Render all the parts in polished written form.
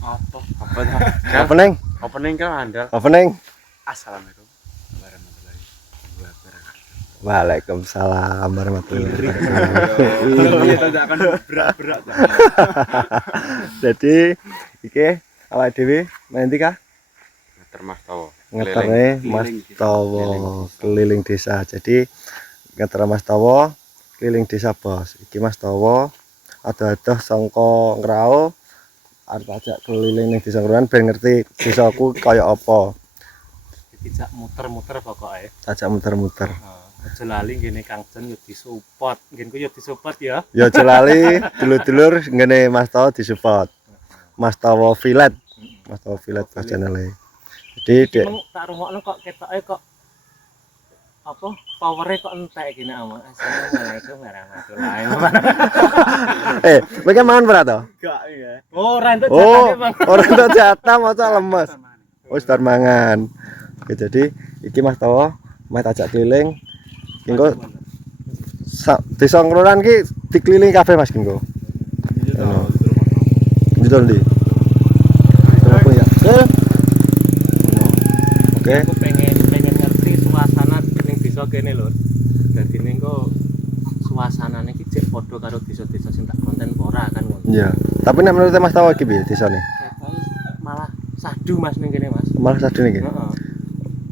Apa dah? Opening. Opening kan andal. Opening. Assalamualaikum warahmatullahi wabarakatuh. Waalaikumsalam warahmatullahi Iya, tidak akan berat-berat. Jadi iki awake dhewe main ndi kah? Ngeter Mas Tawo. Ngeterne Mas Tawo keliling desa. Jadi ngeter Mas Tawo keliling desa, Bos. Iki Mas Tawo adoh-adoh saka Ngrao arep ajak keliling ning desa Ngroan ben ngerti desaku kaya apa. Dijak muter-muter pokoke. Ajak muter-muter. Aja lali ngene Kang Jen yo disupport. Nggenku yo disupport ya. Ya aja lali dulur-dulur ngene Mas Tawo disupport. Mas Tawo Village. Mas Tawo Village pas channel-e. Jadi Dek, Tak rungokno kok ketoke kok apa power-e kok entek iki nek omong. Assalamualaikum warahmatullahi wabarakatuh. kowe kan mangan ora to? Enggak ya. Oh, ora entuk Oh, jatane, Bang. ora entuk jatah maca lemes. Wis bar mangan. Oke, jadi iki Mas Tawo meh ajak keliling. Engko desa Ngronan ki dikeliling kabeh Mas Gengko. Betul ndi? Apa ya? Oke. Aku pengen ngerti suasana ning desa kene lho. Dadi ning kok suasanane iki cek padha karo desa-desa sing tak konten ora kan ngono. Iya. Tapi nek menurut Mas Tawo iki piye desane? Malah sadu Mas ning kene Mas. Malah sadu iki. Heeh.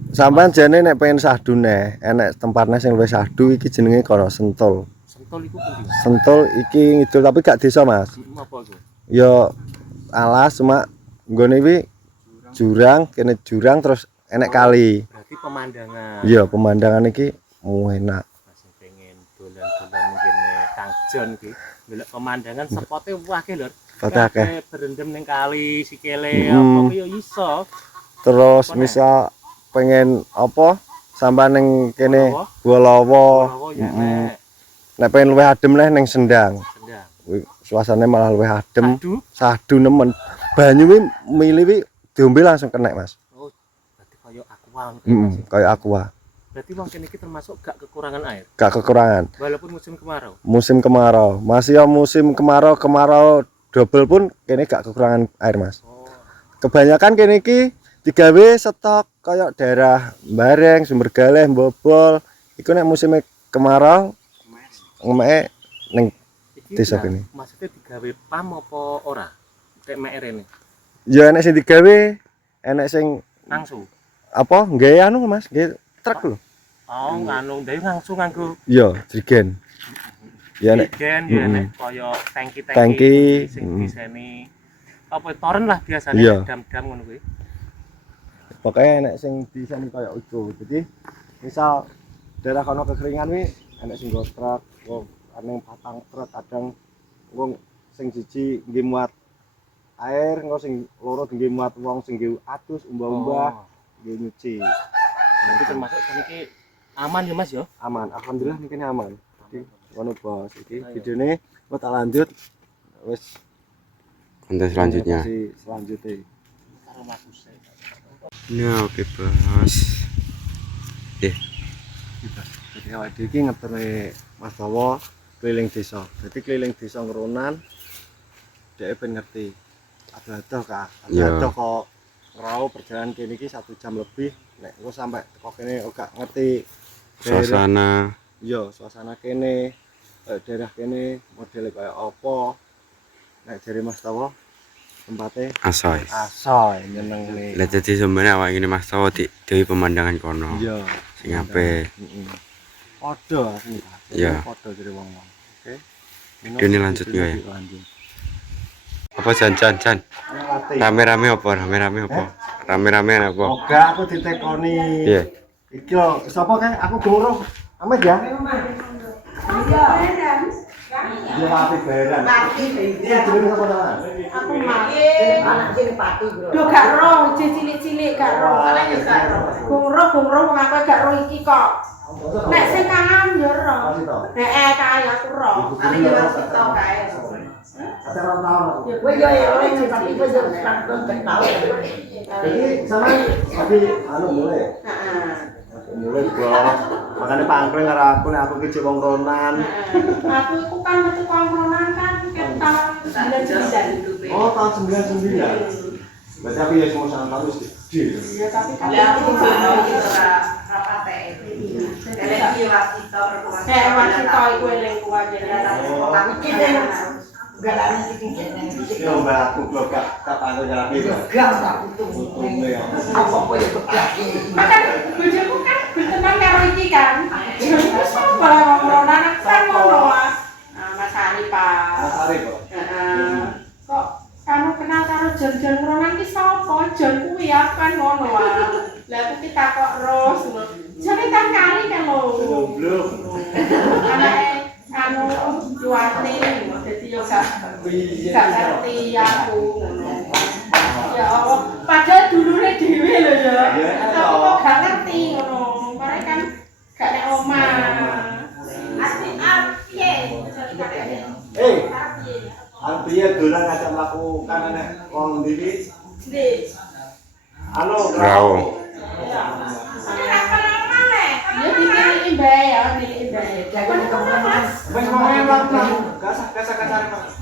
Sampeyan jane nek pengen sahdu neh, enek tempatnya sing luwih sahdu iki jenenge kono Sentul. Sentul iku pundi Mas? Sentul iki ngidul tapi gak desa, Mas. Apa iku? Ya alas cuma nggone iki jurang, kene jurang terus enek kali. Berarti pemandangan. Iya, pemandangan iki enak. Masih pengen dolan-dolan ngene Kang Jon iki. Ndelok pemandangan spote akeh lho. Spote akeh. Berendam ning kali Sikile apa ku yo iso. Terus misal pengen apa sampean ning kene Bualawa. Oh ya nek Nek pengen luwih adem neh ning Sendang. Sendang. Suasananya malah luwih adem. Sadu. Sahdu nemen. Banyu wi milih wi diombe langsung kenek, Mas. Oh, berarti kaya aqua. Kayak aqua. Berarti wong kene iki termasuk gak kekurangan air. Gak kekurangan. Walaupun musim kemarau. Musim kemarau. Masih ya musim kemarau double pun kene gak kekurangan air, Mas. Oh. Kebanyakan kene iki digawe stok kayak daerah Bareng, Sumbergaleh, Bobol. Iku nek musim kemarau ngemeke ning Iki desa lah, kene. maksudnya digawe pam apa ora? Kayak mek rene. Ya enek sing digawe, enek sing Langsung. apa nggawe anu, Mas, nggawe truk lho. Oh, nganu ndek langsung nganggo Iya, jrigen. Ya enek gen ya nek kaya tangki-tangki Tangki, sing diseni apa toren lah biasanya Iya. dam-dam ngono kuwi. pokoknya enek sing diseni kaya iku. Jadi misal daerah kono kekeringan wi enek sing nggo truk, wong ning patang truk kadang wong sing siji nggih muat air, engko sing loro nggih muat wong sing nggih adus umbah-umbah nggih nyuci. Jadi termasuk iki aman ya Mas ya? Aman, alhamdulillah mungkin aman. Jadi ngono Bos, iki videone kok tak lanjut wis Konten selanjutnya. Selanjutnya. Karo Mas Hussein. Ya oke Bos. Jadi awake dhewe iki ngeterne Mas Tawo keliling desa. Jadi keliling desa Ngronan dhek ben ngerti. Adoh-adoh kah? Adoh-adoh kok ngrau perjalanan kene iki 1 jam lebih. Nek engko sampai teko kene gak ngerti Suasana. iya, suasana kene, daerah kene modele kaya apa. Nek jare Mas Tawo tempatnya Asoy. asoy nyenengne. Lah dadi sebenarnya awak ini Mas Tawo di dewi pemandangan kono. Iya. Sing apik. Heeh. Padha asli. Iya. Padha jare wong-wong. Oke. Ini lanjut ya. Lanjut. Apa jan? Rame-rame apa? Rame-rame apa? Oga aku ditekoni. Iya. Iki lho, sapa kae? Aku guru. Amet ya? Iya, Pati Beran. Iya, jenenge sapa ta? Aku makin anak cilik pati, Bro. Duh gak roh, cilik-cilik gak roh. Kale yo gak roh. Guru wong aku gak roh iki kok. Nek sing kangen yo roh. Heeh, kae aku roh. Kale yo harus kita kae. Acara tahun. Kowe yo oleh tapi kowe yo sakon ben tau. Jadi sama tapi anu mulai. Heeh. Mulai Bos. Makane pangkring karo aku nek aku ki wong ronan. Aku iku kan metu kongkonan kan. tahun 99. Oh, tahun 99. Berarti aku ya semua sangat tahun gede. Ya tapi kan Lah aku aku jono iki ora rapate. Elek wasito wasito iku eling kuwi jenenge. Tapi iki galane iki jenenge. Ya mbak aku blok tak aku nyalapi kok. Gak tak utung. Untungnya ya. Apa kowe bedak iki? Kan bojoku kan berteman karo iki kan. Iku sapa ngono anak sang ngono ah. Mas Arifah. Mas Arif kok. Heeh. Kok kamu kenal karo Jon Ronan ki sapa? Jon kuwi ya kan ngono ah. Lah aku ki takok Ros ngono. Jane tak kali kan lho. Goblok. Anake anu Yuwati dadi yo gak ngerti aku ngono. Ya Allah, padahal dulure dhewe lho ya. Tapi kok gak ngerti ngono. Mereka kan gak nek omah. Piye? Artinya dolan ngajak melakukan anak wong ndi Ndi. anu Rao. Ya dipilih bae ya, dipilih bae. Jangan kemana. wis ngomongin mlaku kasar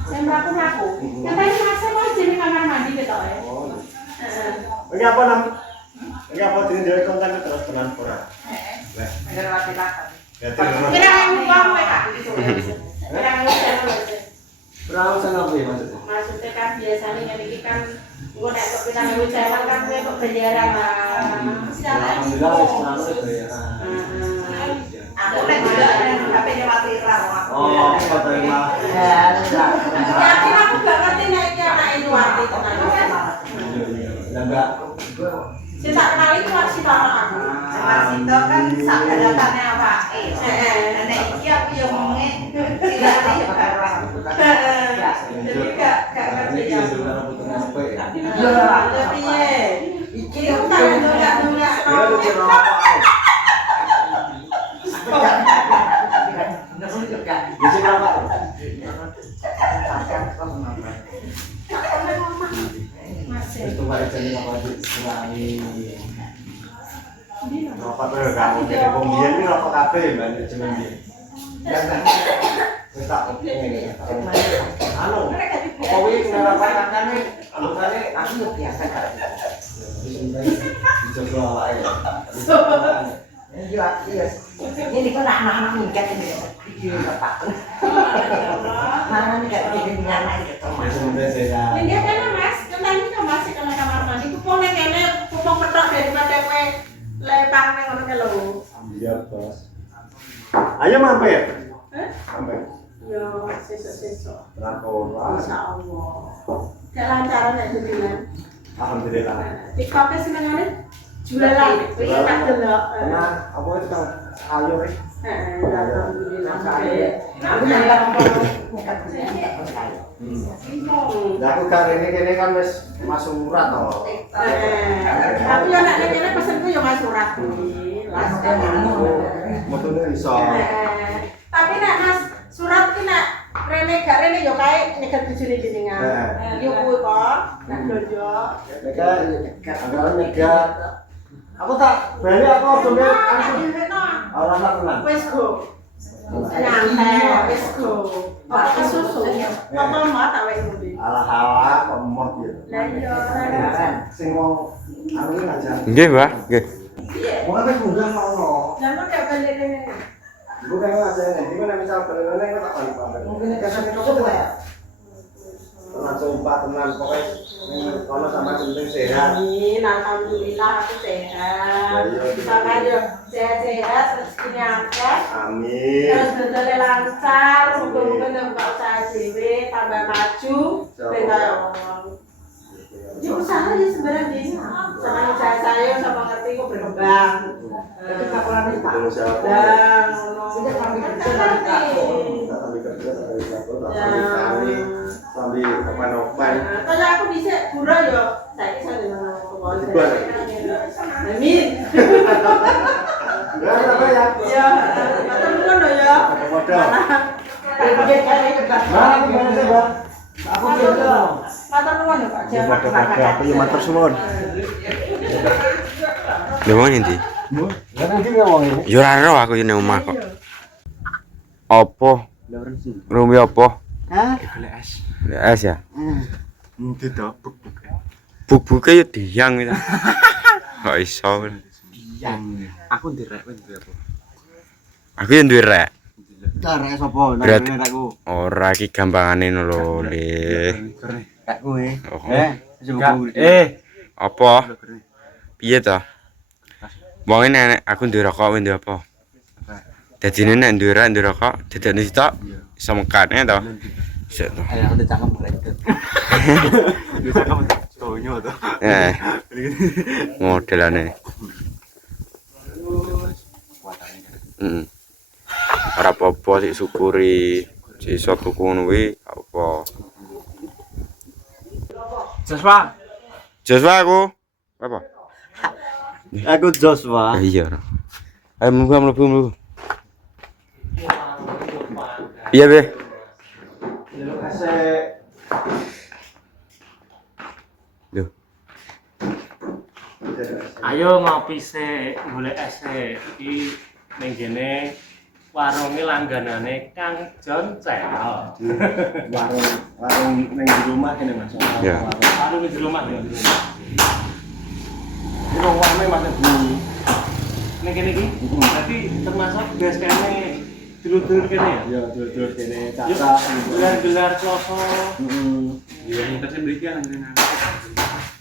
Saya mlaku-mlaku. Katanya Mas mau jeneng kamar mandi ketok ya. oh Heeh. ini apa nam ini apa dia konten terus tenan ora Bener wae tak. ya Kira uang kowe Kak. Kira berapa sana apa ya maksudnya maksudnya kan biasanya yang ini kan gue nek kok kita nunggu jalan kan gue kok bayaran lah. alhamdulillah wis nang bayaran Aku nek juga HP nyewati ra aku. oh terima Yakin aku gak ngerti nek iki anak itu arti tenan. dan mbak Sing tak kenali ku masih bareng aku. Wasito kan sak dadatane awake. Nek iki aku yo ngomongnya silane yo karo aku. Jadi gak ngerti ya. Yo Tapi piye? iki Iki yo tak nunggak-nunggak. ya lu cerita bisa apa Masih. itu balik jadi apa dikurani apa tuh kamu jadi pembian ini apa kafe banyak cuman dia wis tak ngene anu kowe ngarapan akane anu kane aku yo biasa karo. dicoba awake Yo iya. Ini kok anak-anak minggat ini. Iki bapak. Mana nih kayak gini anak gitu. sebenarnya saya Ini dia kan Mas, kan ini kan masih ke kamar mandi. Kupong nek kene kupong petok daripada kowe lepang ning ngono ke lho. biar bos ayo mampir Hah? mampir Yo, sesuk-sesuk. rakor Insyaallah. Jalan-jalan nek dolan. alhamdulillah TikTok-e senengane jualan. Iya tak delok. nah apa itu kan ayo wis Heeh, alhamdulillah. Aku yang ngomong bukan Lah aku kali ini kene kan wis masuk surat to. Tapi yo nek kene pesenku yo Mas Surat kuwi. Motone iso. Tapi nek Mas Surat ki nek rene gak rene yo kae nyekel bojone jenengan. Yo kuwi kok nek blonjo. Nek agak nyegat. Aku tak bali aku dene ora sak tenan. Wis go. Nyantai wis go. Ora kesusu. Apa mau tak wek ngendi? Alah kok emoh ya. Lah iya. Sing wong anu ki ngajar. Nggih, Mbak. Nggih. Wong wis munggah ono. Jangan gak balik rene. Iku kan ngajar nek iki nek misal bener nek tak bali pamit. mungkin kesane kok ya. Tenan sumpah tenan pokoke ning kono sama penting sehat. Amin, alhamdulillah aku sehat. Sampai yo sehat-sehat, rezekinya akeh. Amin. Terus dodole lancar, muga-muga nek buka usaha dhewe tambah maju, ben kaya wong. Ya usaha ya sebenarnya ini sama usaha saya sama ngerti kok berkembang. Tapi kapan ini Pak? Dan Sudah kami kerja kan dari Sambil kerja sambil kabur sambil open-open. Kayak aku dhisik buruh yo, saiki sambil ngomong. Dibuat. Amin. Ya, apa ya? Ya, matur nuwun lho ya. Modal. Kemudian kami kerja. Nah, gimana sih, Bang? Aku kerja. Matur nuwun lho Pak. Aku ya matur suwun. Lha wong ndi? Lah nanti ngomong ini. Yo ora ero aku yen omah kok. Apa? Rumi apa? Hah? GLS. Es ya. Endi to buk-buk. Buk-buke ya diang itu. Kok iso. Aku ndirek kowe duwe apa? Aku yang duwe rek. Cara sapa? Berat. Aku. Ora iki gampangane lho, Le. Kak kowe. Oh. Apa? Piye to? Wong nek aku duwe rokok kowe duwe apa? Dadine nek duwe rokok, dadane sitok iso mekatne to. Iso to. Ayo aku cakep mulai. Bisa kamu tonyo to. Modelane. Heeh. Ora apa-apa sik syukuri. Sik iso tuku ngono kuwi apa. Joshua. Joshua aku. Apa? Aku Joshua. Iya. Ayo mlebu. Iya, Be. Loh. Ayo ngopi sik, golek es sik. Iki ning kene warunge langganane Kang Jon Cel. warung ning di rumah kene Mas. Ya. Warung di rumah ya. Ini wong masih bunyi. Ning kene iki. Berarti termasuk gas kene dulur-dulur kene ya. Ya dulur-dulur kene Yuk, cacah. gelar-gelar kloso. Heeh. Iya, yang terus mriki kan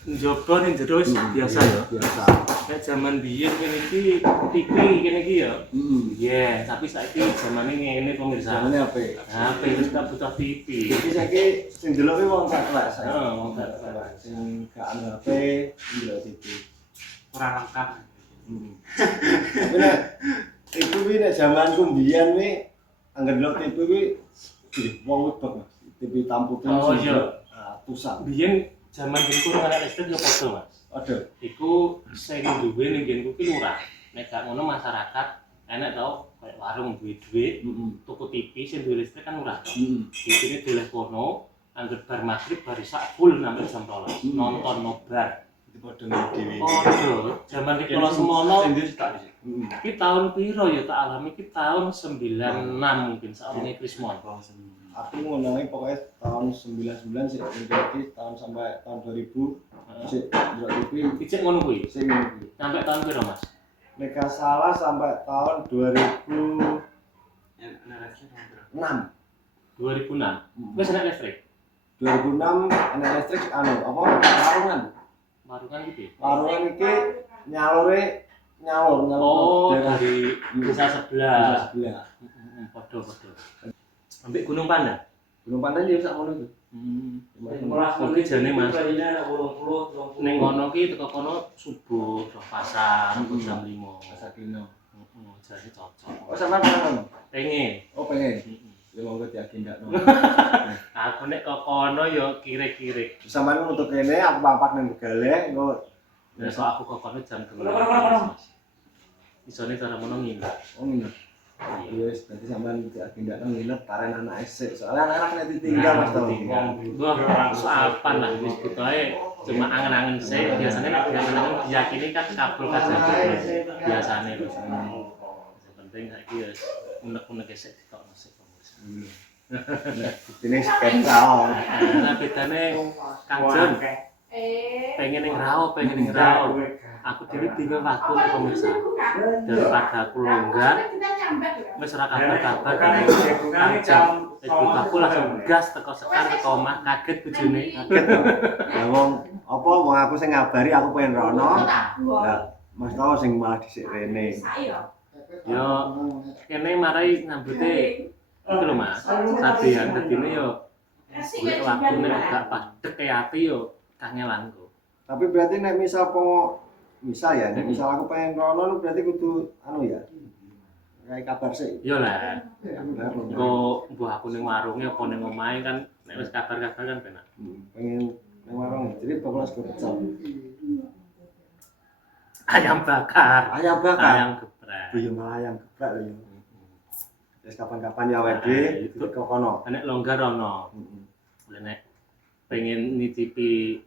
njaba ning jero wis biasa ya. Biasa. Nek zaman biyen kene iki TV kene iki ya. Heeh. Iya, tapi saiki zamane ngene pemirsa. Jamane apa? HP wis gak butuh TV. Iki saiki sing delok kuwi wong sak kelas. Heeh, wong sak kelas. Sing gak anu HP, ndelok TV. Ora lengkap. Tapi nek TV kuwi nek jamanku mbiyen kuwi anggere delok TV kuwi wong wedok Mas. TV tamputnya Oh, iya. Atusan. Biyen zaman genku ora ana listrik ya padha, Mas. Aduh. Iku sing duwe ning genku ki lurah. Nek gak ngono masyarakat enek tau kayak warung duwe dhuwit, tuku TV sing duwe listrik kan murah. TV-ne telepono, anggere bar magrib bar isak full sampai jam 12. Nonton nobar. Itu padha dhewe. Padha, zaman iki kula semono iki tahun piro ya tak alami iki tahun 96 mungkin saurunge Krismon. Aku ngonongi pokoknya tahun 99 sih menjadi tahun sampai tahun 2000 sih delok TV Ijek ngono kuwi. sing kuwi. Sampai tahun piro, Mas? Nek gak salah sampai tahun 2006. 2006. Wis enek listrik. 2006 enek listrik anu apa warungan. Warungan gitu. Warungan iki nyalur Oh, daerah dari desa sebelah. sebelah. Podo. Ambek Gunung Pandan. Gunung Pandan ya sak ngono itu. Oke jane Mas. Ning kono ki teko kono subuh roh pasar jam 5. Sakino. Heeh, jane cocok. Oh sampean pengen. Pengen. Oh pengen. Ya monggo diagendakno. Aku nek kok kono ya kire-kire. Sampeyan untuk kene aku papak nang Begale engko Besok aku kok kono jam 2. Isone cara mono nginep. oh nginep. Iya, berarti sampean diagendakno nginep karen anak esek. Soalnya anak-anak nek ditinggal Mas to. Wah, sapan lah wis butuhe cuma angen-angen sih. Biasanya nek angen-angen diyakini kan kabul kajati. Biasane lho. Yang penting saiki wis unek-unek esek ditokno sik pemirsa. Ini sketsa. Nah, bedane Kang Jon pengen ning rao. Aku dhewe bingung waktu nek pemirsa. Daripada aku longgar, wis ora kabar-kabar kan. Kang Jon aku langsung gas teko sekar teko omah kaget bojone. Ya wong apa wong aku sing ngabari aku pengen rono. Lah Mas tau sing malah dhisik rene. Yo kene marai nyambute iku lho Mas. Sadean dadine yo golek waktune gak padhek e ati yo kangelanku. Tapi berarti nek misal ya, nek misal aku pengen rono berarti kudu anu ya. Kayak kabar sih. Yo lah. Engko mbuh aku ning warunge apa ning omahe kan nek wis kabar-kabar kan penak. Pengen nang warung jadi bakal sego pecel. Ayam bakar. Ayam bakar. Ayam geprek. Iya malah ayam geprek lho ya. Wis kapan-kapan ya wedi itu kok kono. nek longgar ono. Boleh nek pengen nyicipi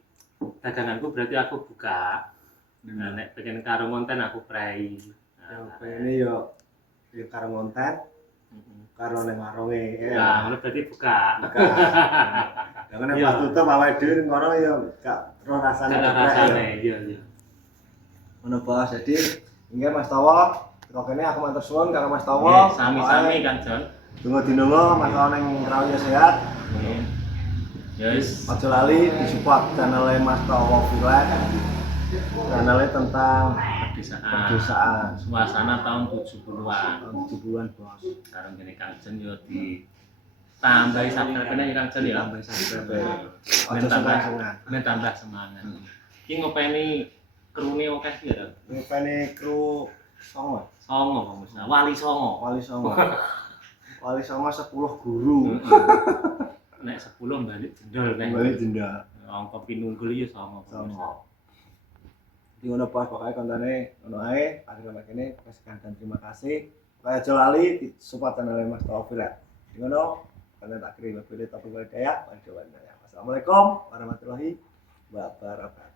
daganganku berarti aku buka. Nah, nek pengen karo konten aku prei. Nah, ini yo karo ngonten karo ning warunge. Nah, ngono berarti buka. Lah kan pas tutup awake dhewe ngono ya gak roh rasane. Ada rasane, iya iya. Ngono Bos. Jadi inggih Mas Tawa, kok kene aku matur suwun karo Mas Nggih, Tawa. sami-sami Kang Jon. Tunggu dinungo Mas Tawa ning Rawiya sehat. Nggih. Ya wis. Aja lali disupport channel Mas Tawa Villa. Channel tentang pedesaan. Suasana tahun 70-an. Tahun 70-an Bos. Sekarang gini Kang Jon yo di tambahi subscribe-nya ya Kang Jon ya. Tambah subscribe. Men Ojo tambah seneng-seneng. men tambah semangat. Ki ngopeni krune akeh ya. Ngepeni kru songo. Songo pemirsa, wali songo. Wali songo. Wali songo 10 guru. Nek 10 balik jendol nek. Kembali jenda. Angka pinunggul ya songo. Songo. Di ngono Bos, pokoknya kontane ngono ae. Akhir kene sekian dan terima kasih. Kaya aja lali di support channel Mas Tawa Villa. Di ngono konten akhir wabillahi taufiq wal hidayah. Wassalamualaikum warahmatullahi wabarakatuh.